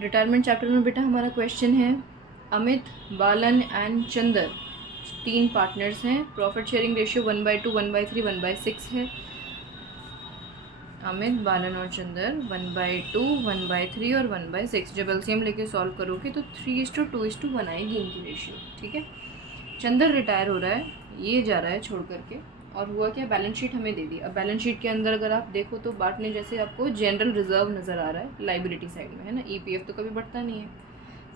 Retirement chapter में बेटा हमारा क्वेश्चन है, अमित, बालन एंड चंदर 3 पार्टनर्स हैं। प्रॉफिट शेयरिंग रेशियो 1/2, 1/3, 1/6 है। अमित, बालन और चंदर 1/2, 1/3 और 1/6। जब एलसीएम लेके सॉल्व करोगे तो 3:2:1 आएगी इनकी रेशियो। ठीक है, चंदर रिटायर हो रहा है, ये जा रहा है छोड़ करके, और हुआ क्या, बैलेंस शीट हमें दे दी। अब बैलेंस शीट के अंदर अगर आप देखो तो बांटने जैसे आपको जनरल रिजर्व नज़र आ रहा है लाइबिलिटी साइड में, है ना। ईपीएफ तो कभी बढ़ता नहीं है।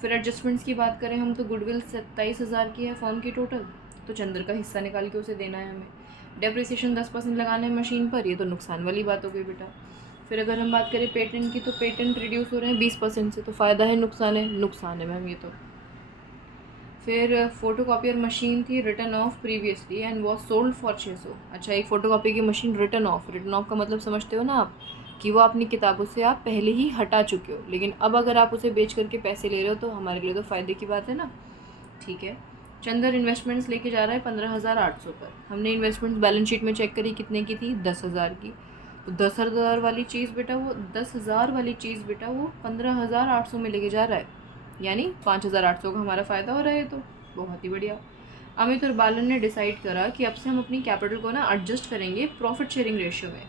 फिर एडजस्टमेंट्स की बात करें हम तो गुडविल 27,000 की है फॉर्म की टोटल, तो चंदर का हिस्सा निकाल के उसे देना है हमें। डेप्रिसिएशन 10% लगाना है मशीन पर, ये तो नुकसान वाली बात हो गई बेटा। फिर अगर हम बात करें पेटेंट की, तो पेटेंट रिड्यूस हो रहे हैं 20% से, तो फ़ायदा है नुकसान है, नुकसान है मैम ये तो। फिर फोटोकॉपियर मशीन थी return of previously and was sold for 600। अच्छा, एक फ़ोटोकॉपी की मशीन रिटर्न ऑफ का मतलब समझते हो ना आप, कि वो अपनी किताबों से आप पहले ही हटा चुके हो, लेकिन अब अगर आप उसे बेच करके पैसे ले रहे हो तो हमारे लिए तो फ़ायदे की बात है ना। ठीक है, चंदर इन्वेस्टमेंट्स लेके जा रहा है 15,800 पर। हमने इन्वेस्टमेंट्स बैलेंस शीट में चेक करी, कितने की थी, 10,000 की। तो 10,000 वाली चीज़ बेटा वो 15,800 में लेके जा रहा है, यानी 5,800 का हमारा फ़ायदा हो रहा है। तो बहुत ही बढ़िया। अमित और बालन ने डिसाइड करा कि अब से हम अपनी कैपिटल को ना एडजस्ट करेंगे प्रॉफिट शेयरिंग रेशियो में,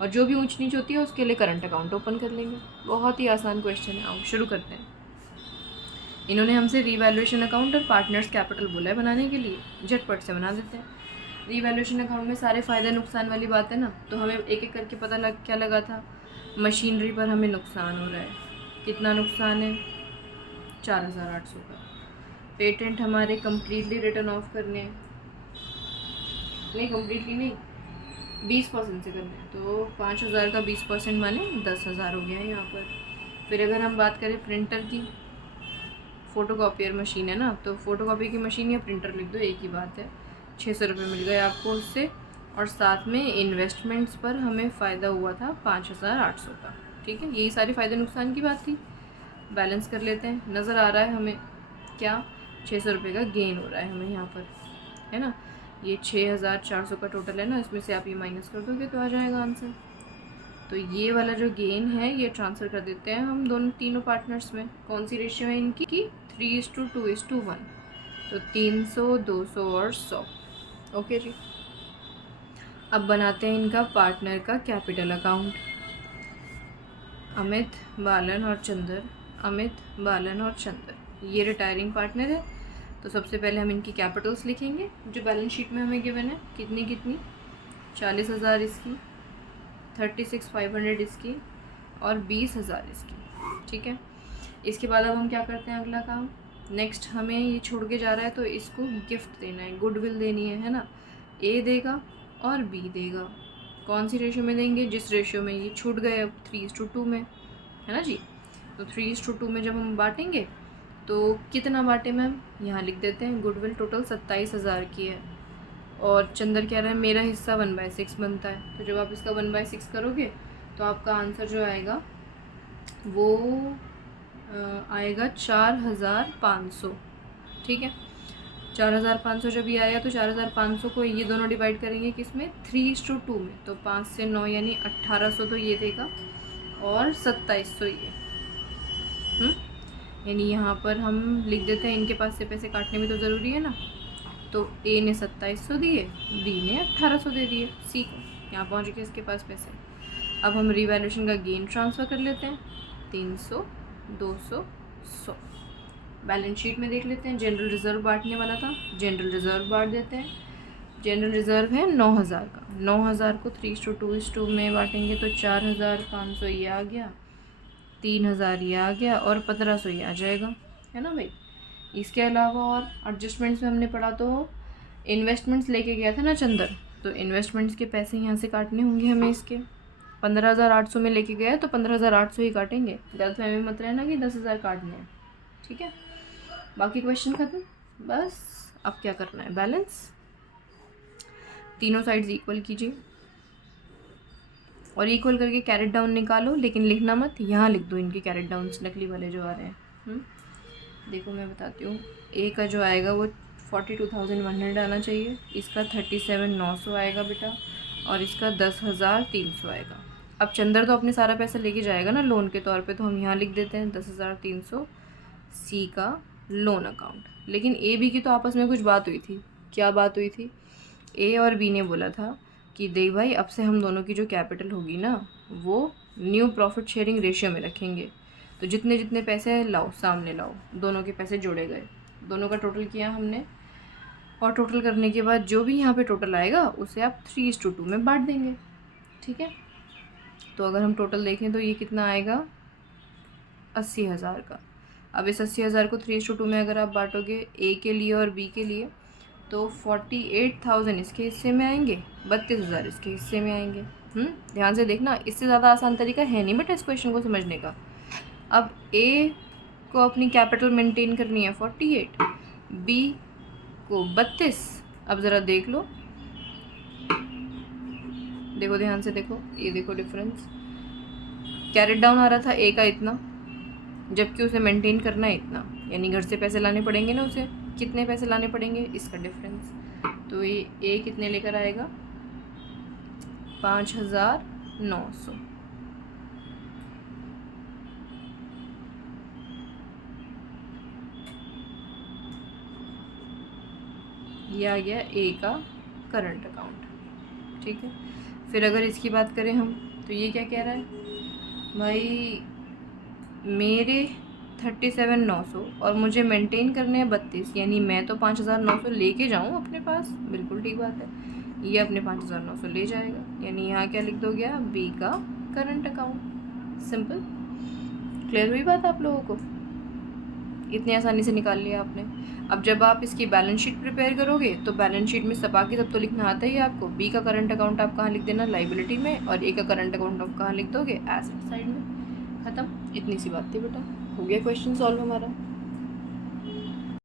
और जो भी ऊंच नीच होती है उसके लिए करंट अकाउंट ओपन कर लेंगे। बहुत ही आसान क्वेश्चन है, आओ शुरू करते हैं। इन्होंने हमसे रीवैल्यूएशन अकाउंट और पार्टनर्स कैपिटल बोला है बनाने के लिए, झटपट से बना देते हैं। रीवैल्यूएशन अकाउंट में सारे फ़ायदे नुकसान वाली बात है ना, तो हमें एक एक करके पता क्या लगा था। मशीनरी पर हमें नुकसान हो रहा है, कितना नुकसान है, 4,800 का। पेटेंट हमारे कम्प्लीटली रिटर्न ऑफ करने हैं, नहीं कम्प्लीटली नहीं, 20% से करने हैं, तो 5,000 का 20% माने 10,000 हो गया है यहाँ पर। फिर अगर हम बात करें प्रिंटर की, फ़ोटोकॉपियर मशीन है ना, तो फ़ोटोकॉपी की मशीन या प्रिंटर लिख दो, एक ही बात है। 600 रुपये मिल गए आपको उससे, और साथ में इन्वेस्टमेंट्स पर हमें फ़ायदा हुआ था 5,800 का। ठीक है, यही सारी फ़ायदे नुकसान की बात थी। बैलेंस कर लेते हैं, नज़र आ रहा है हमें क्या, 600 रुपये का गेन हो रहा है हमें यहाँ पर, है ना। ये 6,400 का टोटल है ना, इसमें से आप ये माइनस कर दोगे तो आ जाएगा आंसर। तो ये वाला जो गेन है ये ट्रांसफ़र कर देते हैं हम तीनों पार्टनर्स में। कौन सी रेशियो है इनकी, 3:2:1, तो 300, 200 और 100। ओके जी, अब बनाते हैं इनका पार्टनर का कैपिटल अकाउंट। अमित, बालन और चंदर, अमित, बालन और चंदर, ये रिटायरिंग पार्टनर है। तो सबसे पहले हम इनकी कैपिटल्स लिखेंगे जो बैलेंस शीट में हमें गिवन है। कितनी कितनी, 40,000 इसकी, 36,500 इसकी, और 20,000 इसकी। ठीक है, इसके बाद अब हम क्या करते हैं, अगला काम। नेक्स्ट हमें ये छोड़ के जा रहा है तो इसको गिफ्ट देना है, गुडविल देनी है ना। ए देगा और बी देगा। कौन सी रेशियो में देंगे, जिस रेशियो में ये छूट गए, अब 3:2 में, है ना जी। तो 3:2 में जब हम बांटेंगे तो कितना बांटे मैम, यहाँ लिख देते हैं। गुडविल टोटल 27,000 की है, और चंदर कह रहा है मेरा हिस्सा 1/6 बनता है। तो जब आप इसका 1/6 करोगे तो आपका आंसर जो आएगा वो आएगा 4,500। ठीक है, 4,500 जब ये आया तो 4,500 को ये दोनों डिवाइड करेंगे किस में, 3:2 में, तो 5 से 9 यानी 1,800 तो ये देगा, और 2,700 ये। यानी यहाँ पर हम लिख देते हैं, इनके पास से पैसे काटने में तो ज़रूरी है ना। तो ए ने 2,700 दिए, बी ने 1,800 दे दिए। सी को यहाँ पहुँच गए इसके पास पैसे। अब हम रिवैल्यूएशन का गेन ट्रांसफ़र कर लेते हैं, 300, 200, 100। बैलेंस शीट में देख लेते हैं, जनरल रिज़र्व बांटने वाला था, जनरल रिज़र्व बांट देते हैं। जनरल रिज़र्व है 9,000 का, 9,000 को 3:2 में बांटेंगे तो 4,500 ये आ गया, 3,000 ये आ गया, और 1,500 ये आ जाएगा, है ना भाई। इसके अलावा और एडजस्टमेंट्स में हमने पढ़ा तो इन्वेस्टमेंट्स लेके गया था ना चंदर, तो इन्वेस्टमेंट्स के पैसे यहाँ से काटने होंगे हमें इसके। 15,800 में लेके गया तो 15,800 ही काटेंगे, गलतफहमी मत रहना कि 10,000 काटने हैं। ठीक है, बाकी क्वेश्चन ख़त्म। बस अब क्या करना है, बैलेंस, तीनों साइड्स इक्वल कीजिए, और इक्वल करके कैरेट डाउन निकालो, लेकिन लिखना मत, यहाँ लिख दो इनके कैरेट डाउन्स नकली वाले जो आ रहे हैं। देखो मैं बताती हूँ, ए का जो आएगा वो 42,100 आना चाहिए, इसका 37,900 आएगा बेटा, और इसका 10,300 आएगा। अब चंदर तो अपने सारा पैसा लेके जाएगा ना लोन के तौर पे, तो हम यहाँ लिख देते हैं 10,300 सी का लोन अकाउंट। लेकिन ए बी की तो आपस में कुछ बात हुई थी। क्या बात हुई थी? ए और बी ने बोला था कि देख भाई अब से हम दोनों की जो कैपिटल होगी ना वो न्यू प्रॉफिट शेयरिंग रेशियो में रखेंगे। तो जितने जितने पैसे लाओ सामने लाओ, दोनों के पैसे जोड़े गए, दोनों का टोटल किया हमने, और टोटल करने के बाद जो भी यहाँ पे टोटल आएगा उसे आप 3:2 में बांट देंगे। ठीक है, तो अगर हम टोटल देखें तो ये कितना आएगा 80,000 का। अब इस 80,000 को 3:2 में अगर आप बांटोगे ए के लिए और बी के लिए तो 48,000 इसके हिस्से में आएंगे, 32,000 इसके हिस्से में आएंगे। ध्यान से देखना, इससे ज़्यादा आसान तरीका है नहीं बेटा इस क्वेश्चन को समझने का। अब ए को अपनी कैपिटल मेंटेन करनी है 48, बी को 32। अब ज़रा देख लो, देखो ध्यान से देखो, ये देखो डिफरेंस, कैरेट डाउन आ रहा था ए का इतना, जबकि उसे मेंटेन करना है इतना, यानी घर से पैसे लाने पड़ेंगे ना उसे। कितने पैसे लाने पड़ेंगे, इसका डिफरेंस। तो ये ए कितने लेकर आएगा 5,900। ये आ गया ए का करंट अकाउंट। ठीक है, फिर अगर इसकी बात करें हम तो ये क्या कह रहा है भाई, मेरे 37,900 और मुझे मेंटेन करने हैं 32, यानी मैं तो 5,900 लेके जाऊँ अपने पास, बिल्कुल ठीक बात है। ये अपने 5,900 ले जाएगा, यानी यहाँ क्या लिख दोगे आप, बी का करंट अकाउंट। सिंपल, क्लियर हुई बात आप लोगों को? इतनी आसानी से निकाल लिया आपने। अब जब आप इसकी बैलेंस शीट प्रिपेयर करोगे तो बैलेंस शीट में सब बाकी सब तो लिखना आता ही है आपको। बी का करंट अकाउंट आप कहाँ लिख देना, लाइबिलिटी में, और ए का करंट अकाउंट आप कहाँ लिख दोगे, एसेट साइड में। ख़त्म, इतनी सी बात थी बेटा, हो गया क्वेश्चन सॉल्व हमारा।